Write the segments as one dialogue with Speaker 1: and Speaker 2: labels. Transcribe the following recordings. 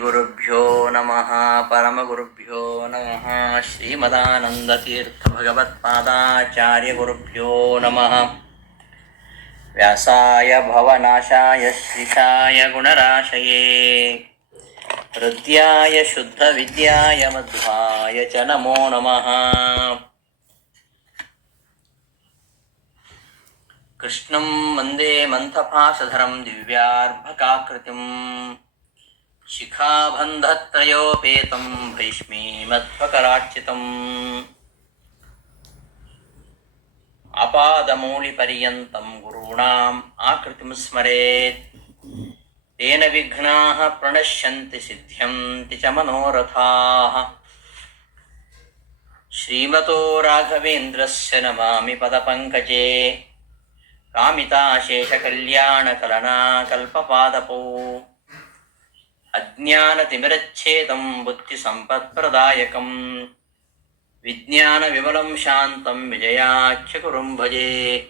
Speaker 1: श्रीगुरुभ्यो नमः परमगुरुभ्यो नमः श्रीमदानन्दतीर्थभगवत्पादाचार्यगुरुभ्यो नमः व्यासाय भवनाशाय श्रिताय गुणराशये हृद्याय शुद्धविद्याय मध्वाय च नमो नमः कृष्णं वन्दे मन्थपाशधरं दिव्यार्भकाकृतिम् शिखाबन्धत्रयोपेतं भैष्मीमध्वकरार्चितम् अपादमौलिपर्यन्तं गुरूणाम् आकृतिं स्मरेत् तेन विघ्नाः प्रणश्यन्ति सिद्ध्यन्ति च मनोरथाः। श्रीमतो राघवेन्द्रस्य नमामि पदपङ्कजे। कामिताशेषकल्याणकलनाकल्पपादपौ। అజ్ఞానతిమిరచ్ఛేదం బుద్ధి సంపత్ప్రదాయకం విజ్ఞాన విమలం శాంతం విజయాఖ్యకురుం భజే.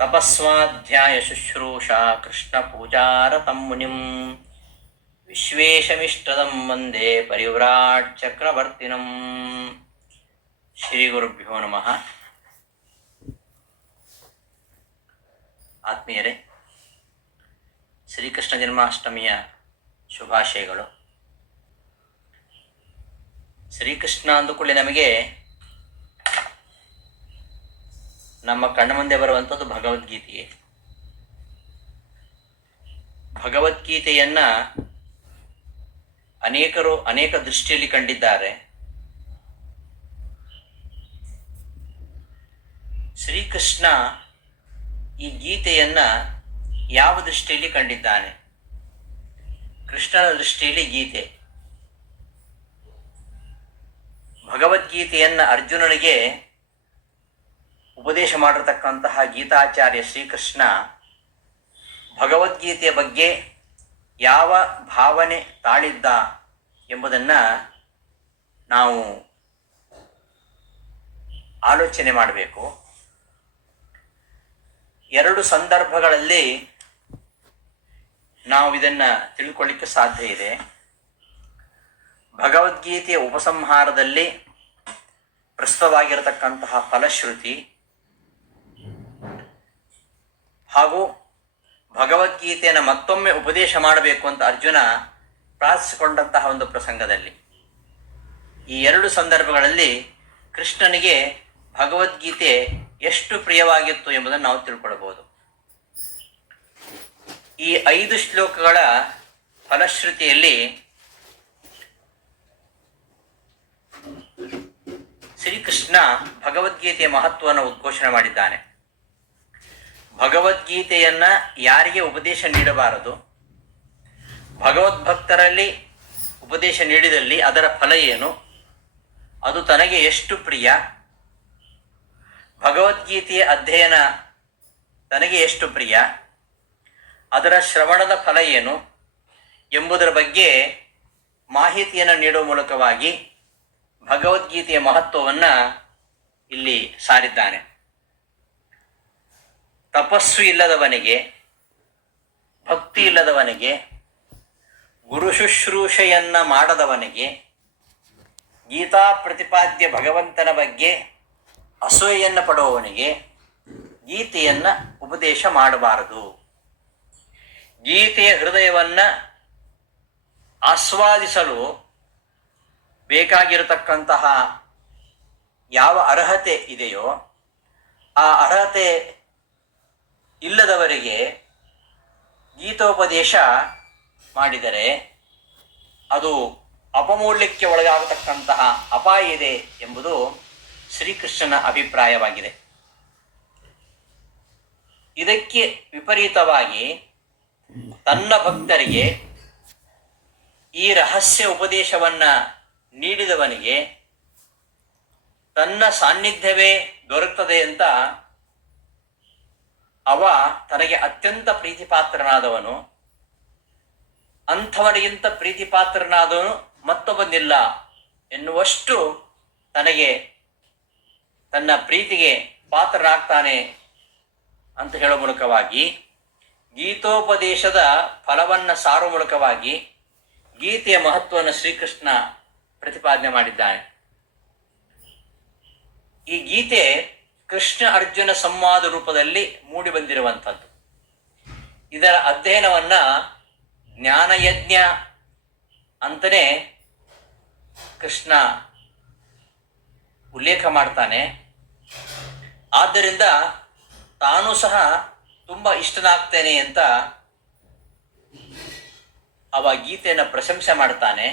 Speaker 1: తపస్వాధ్యాయ శుశ్రూషా కృష్ణ పూజారతం మునిం. విశ్వేశమిష్టదం వందే పరివ్రాట్ చక్రవర్తినం శ్రీ గురుభ్యో నమ. ಆತ್ಮೀಯರೇ ಶ್ರೀಕೃಷ್ಣ ಜನ್ಮಾಷ್ಟಮಿಯ ಶುಭಾಶಯಗಳು. ಶ್ರೀಕೃಷ್ಣ ಅಂದುಕೊಳ್ಳಿ ನಮಗೆ ನಮ್ಮ ಕಣ್ಣ ಮುಂದೆ ಬರುವಂಥದ್ದು ಭಗವದ್ಗೀತೆಯೇ. ಭಗವದ್ಗೀತೆಯನ್ನ ಅನೇಕರು ಅನೇಕ ದೃಷ್ಟಿಯಲ್ಲಿ ಕಂಡಿದ್ದಾರೆ. ಶ್ರೀಕೃಷ್ಣ ಈ ಗೀತೆಯನ್ನ ಯಾವ ದೃಷ್ಟಿಯಲ್ಲಿ ಕಂಡಿದ್ದಾನೆ? ಕೃಷ್ಣನ ದೃಷ್ಟಿಯಲ್ಲಿ ಗೀತೆ. ಭಗವದ್ಗೀತೆಯನ್ನು ಅರ್ಜುನನಿಗೆ ಉಪದೇಶ ಮಾಡಿರತಕ್ಕಂತಹ ಗೀತಾಚಾರ್ಯ ಶ್ರೀಕೃಷ್ಣ ಭಗವದ್ಗೀತೆಯ ಬಗ್ಗೆ ಯಾವ ಭಾವನೆ ತಾಳಿದ್ದ ಎಂಬುದನ್ನು ನಾವು ಆಲೋಚನೆ ಮಾಡಬೇಕು. ಎರಡು ಸಂದರ್ಭಗಳಲ್ಲಿ ನಾವು ಇದನ್ನ ತಿಳ್ಕೊಳ್ಳಿಕ್ಕೆ ಸಾಧ್ಯ ಇದೆ. ಭಗವದ್ಗೀತೆಯ ಉಪಸಂಹಾರದಲ್ಲಿ ಪ್ರಸ್ತುತವಾಗಿರತಕ್ಕಂತಹ ಫಲಶ್ರುತಿ ಹಾಗೂ ಭಗವದ್ಗೀತೆಯನ್ನು ಮತ್ತೊಮ್ಮೆ ಉಪದೇಶ ಮಾಡಬೇಕು ಅಂತ ಅರ್ಜುನ ಪ್ರಾರ್ಥಿಸಿಕೊಂಡಂತಹ ಒಂದು ಪ್ರಸಂಗದಲ್ಲಿ. ಈ ಎರಡು ಸಂದರ್ಭಗಳಲ್ಲಿ ಕೃಷ್ಣನಿಗೆ ಭಗವದ್ಗೀತೆ ಎಷ್ಟು ಪ್ರಿಯವಾಗಿತ್ತು ಎಂಬುದನ್ನು ನಾವು ತಿಳ್ಕೊಳ್ಬಹುದು. ಈ ಐದು ಶ್ಲೋಕಗಳ ಫಲಶ್ರುತಿಯಲ್ಲಿ ಶ್ರೀಕೃಷ್ಣ ಭಗವದ್ಗೀತೆಯ ಮಹತ್ವವನ್ನು ಉದ್ಘೋಷಣೆ ಮಾಡಿದ್ದಾನೆ. ಭಗವದ್ಗೀತೆಯನ್ನ ಯಾರಿಗೆ ಉಪದೇಶ ನೀಡಬಾರದು? ಭಗವದ್ಭಕ್ತರಲ್ಲಿ ಉಪದೇಶ ನೀಡಿದಲ್ಲಿ ಅದರ ಫಲ ಏನು? ಅದು ತನಗೆ ಎಷ್ಟು ಪ್ರಿಯ? ಭಗವದ್ಗೀತೆಯ ಅಧ್ಯಯನ ತನಗೆ ಎಷ್ಟು ಪ್ರಿಯ? ಅದರ ಶ್ರವಣದ ಫಲ ಏನು ಎಂಬುದರ ಬಗ್ಗೆ ಮಾಹಿತಿಯನ್ನು ನೀಡುವ ಮೂಲಕವಾಗಿ ಭಗವದ್ಗೀತೆಯ ಮಹತ್ವವನ್ನು ಇಲ್ಲಿ ಸಾರಿದ್ದಾನೆ. ತಪಸ್ಸು ಇಲ್ಲದವನಿಗೆ, ಭಕ್ತಿ ಇಲ್ಲದವನಿಗೆ, ಗುರು ಶುಶ್ರೂಷೆಯನ್ನು ಮಾಡದವನಿಗೆ, ಗೀತಾ ಪ್ರತಿಪಾದ್ಯ ಭಗವಂತನ ಬಗ್ಗೆ ಅಸೂಯೆಯನ್ನು ಪಡುವವನಿಗೆ ಗೀತೆಯನ್ನು ಉಪದೇಶ ಮಾಡಬಾರದು. ಗೀತೆಯ ಹೃದಯವನ್ನ ಆಸ್ವಾದಿಸಲು ಬೇಕಾಗಿರತಕ್ಕಂತಹ ಯಾವ ಅರ್ಹತೆ ಇದೆಯೋ ಆ ಅರ್ಹತೆ ಇಲ್ಲದವರಿಗೆ ಗೀತೋಪದೇಶ ಮಾಡಿದರೆ ಅದು ಅಪಮೌಲ್ಯಕ್ಕೆ ಒಳಗಾಗತಕ್ಕಂತಹ ಅಪಾಯ ಇದೆ ಎಂಬುದು ಶ್ರೀಕೃಷ್ಣನ ಅಭಿಪ್ರಾಯವಾಗಿದೆ. ಇದಕ್ಕೆ ವಿಪರೀತವಾಗಿ ತನ್ನ ಭಕ್ತರಿಗೆ ಈ ರಹಸ್ಯ ಉಪದೇಶವನ್ನ ನೀಡಿದವನಿಗೆ ತನ್ನ ಸಾನ್ನಿಧ್ಯವೇ ದೊರಕುತ್ತದೆ ಅಂತ ಅವ ತನಗೆ ಅತ್ಯಂತ ಪ್ರೀತಿಪಾತ್ರನಾದವನು. ಅಂಥವನಿಗಿಂತ ಪ್ರೀತಿಪಾತ್ರನಾದವನು ಮತ್ತೊಬ್ಬನಿಲ್ಲ ಎನ್ನುವಷ್ಟು ತನಗೆ ತನ್ನ ಪ್ರೀತಿಗೆ ಪಾತ್ರನಾಗ್ತಾನೆ ಅಂತ ಹೇಳೋ ಮೂಲಕವಾಗಿ ಗೀತೋಪದೇಶದ ಫಲವನ್ನು ಸಾರುವ ಮೂಲಕವಾಗಿ ಗೀತೆಯ ಮಹತ್ವವನ್ನು ಶ್ರೀಕೃಷ್ಣ ಪ್ರತಿಪಾದನೆ ಮಾಡಿದ್ದಾನೆ. ಈ ಗೀತೆ ಕೃಷ್ಣ ಅರ್ಜುನ ಸಂವಾದ ರೂಪದಲ್ಲಿ ಮೂಡಿ ಬಂದಿರುವಂಥದ್ದು. ಇದರ ಅಧ್ಯಯನವನ್ನ ಜ್ಞಾನಯಜ್ಞ ಅಂತಲೇ ಕೃಷ್ಣ ಉಲ್ಲೇಖ ಮಾಡ್ತಾನೆ. ಆದ್ದರಿಂದ ತಾನು ಸಹ ತುಂಬ ಇಷ್ಟನಾಗ್ತೇನೆ ಅಂತ ಅವ ಗೀತೆಯನ್ನು ಪ್ರಶಂಸೆ ಮಾಡ್ತಾನೆ.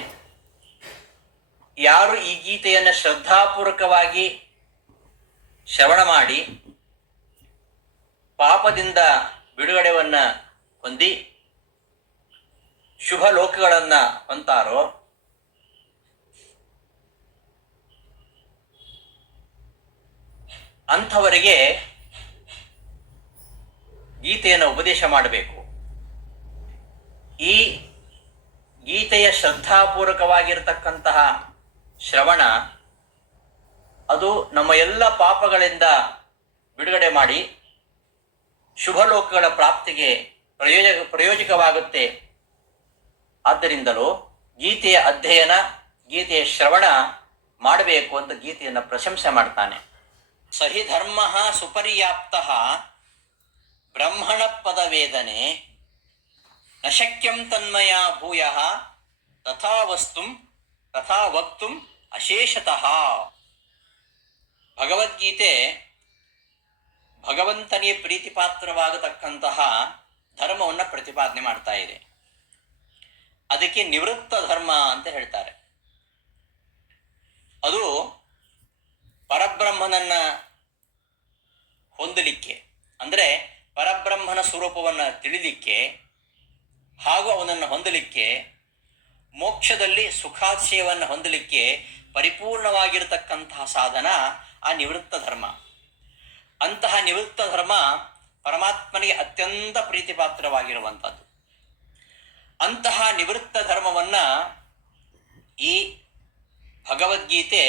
Speaker 1: ಯಾರು ಈ ಗೀತೆಯನ್ನು ಶ್ರದ್ಧಾಪೂರ್ವಕವಾಗಿ ಶ್ರವಣ ಮಾಡಿ ಪಾಪದಿಂದ ಬಿಡುಗಡೆಯನ್ನ ಹೊಂದಿ ಶುಭ ಲೋಕಗಳನ್ನ ಹೊಂತಾರೋ, ಅಂಥವರಿಗೆ ಗೀತೆಯನ್ನು ಉಪದೇಶ ಮಾಡಬೇಕು. ಈ ಗೀತೆಯ ಶ್ರದ್ಧಾಪೂರ್ವಕವಾಗಿರತಕ್ಕಂತಹ ಶ್ರವಣ ಅದು ನಮ್ಮ ಎಲ್ಲ ಪಾಪಗಳಿಂದ ಬಿಡುಗಡೆ ಮಾಡಿ ಶುಭ ಲೋಕಗಳ ಪ್ರಾಪ್ತಿಗೆ ಪ್ರಯೋಜ, ಪ್ರಯೋಜಕವಾಗುತ್ತೆ. ಆದ್ದರಿಂದಲೂ ಗೀತೆಯ ಅಧ್ಯಯನ, ಗೀತೆಯ ಶ್ರವಣ ಮಾಡಬೇಕು ಅಂತ ಗೀತೆಯನ್ನು ಪ್ರಶಂಸೆ ಮಾಡ್ತಾನೆ. ಸಹಿ ಧರ್ಮ ಸುಪರ್ಯಾಪ್ತ ಬ್ರಹ್ಮಣ ಪದ ವೇದನೆ ನಶಕ್ಯಂ ಶಕ್ಯಂ ತನ್ಮಯ ಭೂಯ ತಥಾ ವಸ್ತು ತಥಾ ವಕ್ತು ಅಶೇಷತಃ. ಭಗವದ್ಗೀತೆ ಭಗವಂತನಿಗೆ ಪ್ರೀತಿಪಾತ್ರವಾಗತಕ್ಕಂತಹ ಧರ್ಮವನ್ನು ಪ್ರತಿಪಾದನೆ ಮಾಡ್ತಾ ಇದೆ. ಅದಕ್ಕೆ ನಿವೃತ್ತ ಧರ್ಮ ಅಂತ ಹೇಳ್ತಾರೆ. ಅದು ಪರಬ್ರಹ್ಮನನ್ನ ಹೊಂದಲಿಕ್ಕೆ, ಅಂದರೆ ಪರಬ್ರಹ್ಮನ ಸ್ವರೂಪವನ್ನು ತಿಳಿಲಿಕ್ಕೆ ಹಾಗೂ ಅವನನ್ನು ಹೊಂದಲಿಕ್ಕೆ, ಮೋಕ್ಷದಲ್ಲಿ ಸುಖಾಶಯವನ್ನು ಹೊಂದಲಿಕ್ಕೆ ಪರಿಪೂರ್ಣವಾಗಿರತಕ್ಕಂತಹ ಸಾಧನ ಆ ನಿವೃತ್ತ ಧರ್ಮ. ಅಂತಹ ನಿವೃತ್ತ ಧರ್ಮ ಪರಮಾತ್ಮನಿಗೆ ಅತ್ಯಂತ ಪ್ರೀತಿಪಾತ್ರವಾಗಿರುವಂಥದ್ದು ಅಂತಹ ನಿವೃತ್ತ ಧರ್ಮವನ್ನ ಈ ಭಗವದ್ಗೀತೆ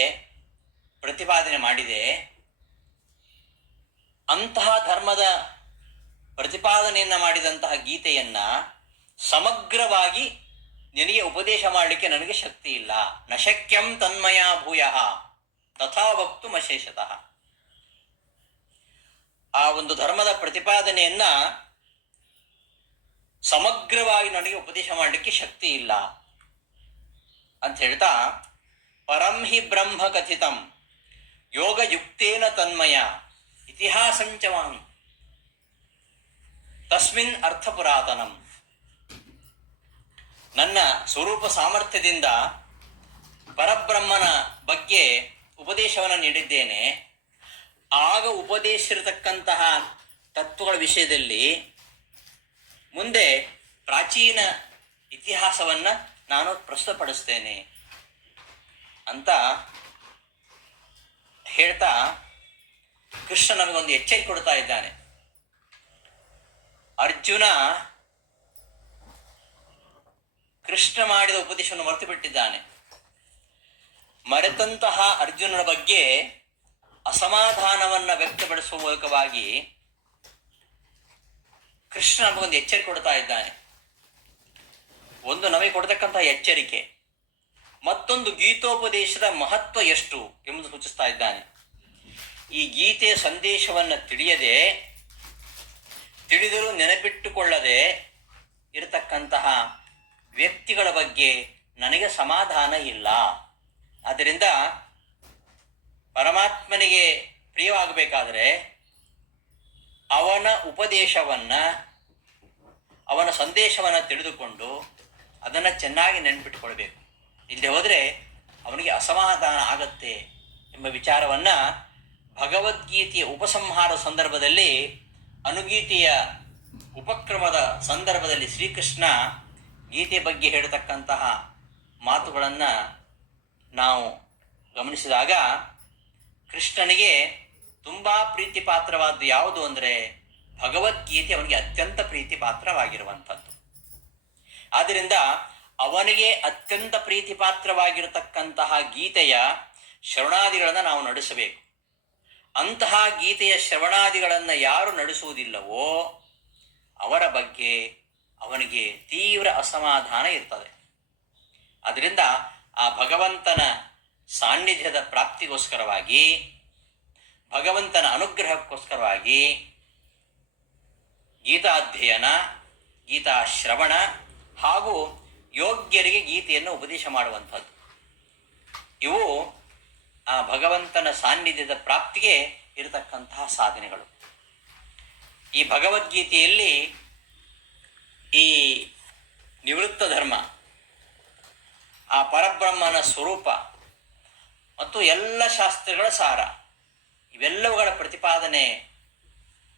Speaker 1: ಪ್ರತಿಪಾದನೆ ಮಾಡಿದೆ. ಅಂತಹ ಧರ್ಮದ ಪ್ರತಿಪಾದನೆಯನ್ನ ಮಾಡಿದಂತಹ ಗೀತೆಯನ್ನ ಸಮಗ್ರವಾಗಿ ನಿನಗೆ ಉಪದೇಶ ಮಾಡಲಿಕ್ಕೆ ನನಗೆ ಶಕ್ತಿ ಇಲ್ಲ. ನಶಕ್ಯಂ ಶಕ್ಯಂ ತನ್ಮಯ ಭೂಯ. ತಥಾ ವಕ್ತು ಅಶೇಷತಃ ಆ ಒಂದು ಧರ್ಮದ ಪ್ರತಿಪಾದನೆಯನ್ನ ಸಮಗ್ರವಾಗಿ ನನಗೆ ಉಪದೇಶ ಮಾಡಲಿಕ್ಕೆ ಶಕ್ತಿ ಇಲ್ಲ. ಅಂತ ಹೇಳ್ತಾ, ಪರಂ ಹಿ ಬ್ರಹ್ಮ ಕಥಿತಂ ಯೋಗಯುಕ್ತೇನ ತನ್ಮಯ. ಇತಿಹಾಸಂಚವಾಮಿ ತಸ್ಮಿನ್ ಅರ್ಥ ಪುರಾತನಂ ನನ್ನ ಸ್ವರೂಪ ಸಾಮರ್ಥ್ಯದಿಂದ ಪರಬ್ರಹ್ಮನ ಬಗ್ಗೆ ಉಪದೇಶವನ್ನು ನೀಡಿದ್ದೇನೆ. ಆಗ ಉಪದೇಶಿರತಕ್ಕಂತಹ ತತ್ವಗಳ ವಿಷಯದಲ್ಲಿ ಮುಂದೆ ಪ್ರಾಚೀನ ಇತಿಹಾಸವನ್ನು ನಾನು ಪ್ರಸ್ತುತಪಡಿಸ್ತೇನೆ. ಅಂತ ಹೇಳ್ತಾ ಕೃಷ್ಣ ನಮಗೊಂದು ಎಚ್ಚರಿಕೆ ಕೊಡ್ತಾ ಇದ್ದಾನೆ. ಅರ್ಜುನ ಕೃಷ್ಣ ಮಾಡಿದ ಉಪದೇಶವನ್ನು ಮರೆತು ಬಿಟ್ಟಿದ್ದಾನೆ ಮರೆತಂತಹ ಅರ್ಜುನನ ಬಗ್ಗೆ ಅಸಮಾಧಾನವನ್ನು ವ್ಯಕ್ತಪಡಿಸುವ ಮೂಲಕವಾಗಿ ಕೃಷ್ಣ ಒಂದು ಎಚ್ಚರಿಕೆ ಕೊಡ್ತಾ ಇದ್ದಾನೆ. ಒಂದು ನಮಗೆ ಕೊಡ್ತಕ್ಕಂತಹ ಎಚ್ಚರಿಕೆ, ಮತ್ತೊಂದು ಗೀತೋಪದೇಶದ ಮಹತ್ವ ಎಷ್ಟು ಎಂಬುದು ಸೂಚಿಸ್ತಾ ಇದ್ದಾನೆ. ಈ ಗೀತೆಯ ಸಂದೇಶವನ್ನು ತಿಳಿಯದೆ ತಿಳಿದರೂ ನೆನಪಿಟ್ಟುಕೊಳ್ಳದೆ ಇರತಕ್ಕಂತಹ ವ್ಯಕ್ತಿಗಳ ಬಗ್ಗೆ ನನಗೆ ಸಮಾಧಾನ ಇಲ್ಲ. ಆದ್ದರಿಂದ ಪರಮಾತ್ಮನಿಗೆ ಪ್ರಿಯವಾಗಬೇಕಾದರೆ ಅವನ ಉಪದೇಶವನ್ನ, ಅವನ ಸಂದೇಶವನ್ನು ತಿಳಿದುಕೊಂಡು ಅದನ್ನು ಚೆನ್ನಾಗಿ ನೆನ್ಪಿಟ್ಕೊಳ್ಬೇಕು. ಇಲ್ಲದೆ ಹೋದರೆ ಅವನಿಗೆ ಅಸಮಾಧಾನ ಆಗತ್ತೆ ಎಂಬ ವಿಚಾರವನ್ನು ಭಗವದ್ಗೀತೆಯ ಉಪಸಂಹಾರ ಸಂದರ್ಭದಲ್ಲಿ ಅನುಗೀತೆಯ ಉಪಕ್ರಮದ ಸಂದರ್ಭದಲ್ಲಿ ಶ್ರೀಕೃಷ್ಣ ಗೀತೆ ಬಗ್ಗೆ ಹೇಳತಕ್ಕಂತಹ ಮಾತುಗಳನ್ನು ನಾವು ಗಮನಿಸಿದಾಗ ಕೃಷ್ಣನಿಗೆ ತುಂಬ ಪ್ರೀತಿ ಪಾತ್ರವಾದ್ದು ಯಾವುದು ಅಂದರೆ ಭಗವದ್ಗೀತೆ ಅವನಿಗೆ ಅತ್ಯಂತ ಪ್ರೀತಿ ಪಾತ್ರವಾಗಿರುವಂಥದ್ದು ಆದ್ದರಿಂದ ಅವನಿಗೆ ಅತ್ಯಂತ ಪ್ರೀತಿ ಪಾತ್ರವಾಗಿರತಕ್ಕಂತಹ ಗೀತೆಯ ಶರಣಾದಿಗಳನ್ನು ನಾವು ನಡೆಸಬೇಕು. ಅಂತಹ ಗೀತೆಯ ಶ್ರವಣಾದಿಗಳನ್ನು ಯಾರು ನಡೆಸುವುದಿಲ್ಲವೋ ಅವರ ಬಗ್ಗೆ ಅವನಿಗೆ ತೀವ್ರ ಅಸಮಾಧಾನ ಇರ್ತದೆ. ಅದರಿಂದ ಆ ಭಗವಂತನ ಸಾನ್ನಿಧ್ಯದ ಪ್ರಾಪ್ತಿಗೋಸ್ಕರವಾಗಿ, ಭಗವಂತನ ಅನುಗ್ರಹಕ್ಕೋಸ್ಕರವಾಗಿ ಗೀತಾಧ್ಯಯನ ಗೀತಾ ಶ್ರವಣ ಹಾಗೂ ಯೋಗ್ಯರಿಗೆ ಗೀತೆಯನ್ನು ಉಪದೇಶ ಮಾಡುವಂಥದ್ದು. ಇವು ಆ ಭಗವಂತನ ಸಾನ್ನಿಧ್ಯದ ಪ್ರಾಪ್ತಿಗೆ ಇರತಕ್ಕಂತಹ ಸಾಧನೆಗಳು. ಈ ಭಗವದ್ಗೀತೆಯಲ್ಲಿ ಈ ನಿವೃತ್ತ ಧರ್ಮ, ಆ ಪರಬ್ರಹ್ಮನ ಸ್ವರೂಪ ಮತ್ತು ಎಲ್ಲ ಶಾಸ್ತ್ರಗಳ ಸಾರ, ಇವೆಲ್ಲವುಗಳ ಪ್ರತಿಪಾದನೆ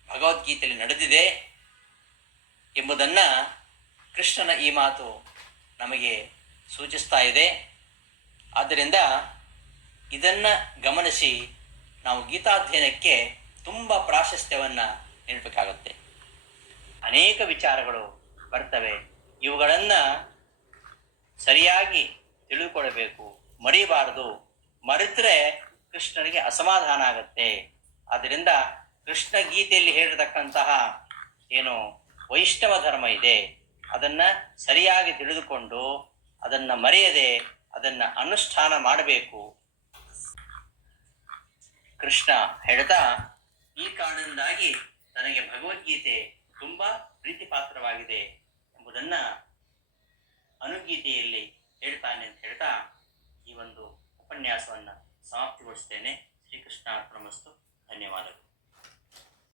Speaker 1: ಭಗವದ್ಗೀತೆಯಲ್ಲಿ ನಡೆದಿದೆ ಎಂಬುದನ್ನು ಕೃಷ್ಣನ ಈ ಮಾತು ನಮಗೆ ಸೂಚಿಸ್ತಾ ಇದೆ. ಆದ್ದರಿಂದ ಇದನ್ನು ಗಮನಿಸಿ ನಾವು ಗೀತಾಧ್ಯಯನಕ್ಕೆ ತುಂಬ ಪ್ರಾಶಸ್ತ್ಯವನ್ನು ನೀಡಬೇಕಾಗುತ್ತೆ. ಅನೇಕ ವಿಚಾರಗಳು ಬರ್ತವೆ. ಇವುಗಳನ್ನು ಸರಿಯಾಗಿ ತಿಳಿದುಕೊಳ್ಳಬೇಕು ಮರಿಬಾರದು ಮರೆತರೆ ಕೃಷ್ಣನಿಗೆ ಅಸಮಾಧಾನ ಆಗುತ್ತೆ. ಆದ್ದರಿಂದ ಕೃಷ್ಣ ಗೀತೆಯಲ್ಲಿ ಹೇಳಿರತಕ್ಕಂತಹ ಏನು ವೈಷ್ಣವ ಧರ್ಮ ಇದೆ, ಅದನ್ನು ಸರಿಯಾಗಿ ತಿಳಿದುಕೊಂಡು ಅದನ್ನು ಮರೆಯದೆ ಅದನ್ನು ಅನುಷ್ಠಾನ ಮಾಡಬೇಕು. ಕೃಷ್ಣ ಹೇಳ್ತಾ ಈ ಕಾರಣದಿಂದಾಗಿ ನನಗೆ ಭಗವದ್ಗೀತೆ ತುಂಬ ಪ್ರೀತಿಪಾತ್ರವಾಗಿದೆ ಎಂಬುದನ್ನ ಅನುಗೀತೆಯಲ್ಲಿ ಹೇಳ್ತಾನೆ ಅಂತ ಹೇಳ್ತಾ ಈ ಒಂದು ಉಪನ್ಯಾಸವನ್ನು ಸಮಾಪ್ತಿಗೊಳಿಸ್ತೇನೆ. ಶ್ರೀಕೃಷ್ಣ ಅರ್ಪಣಮಸ್ತು ಧನ್ಯವಾದಗಳು.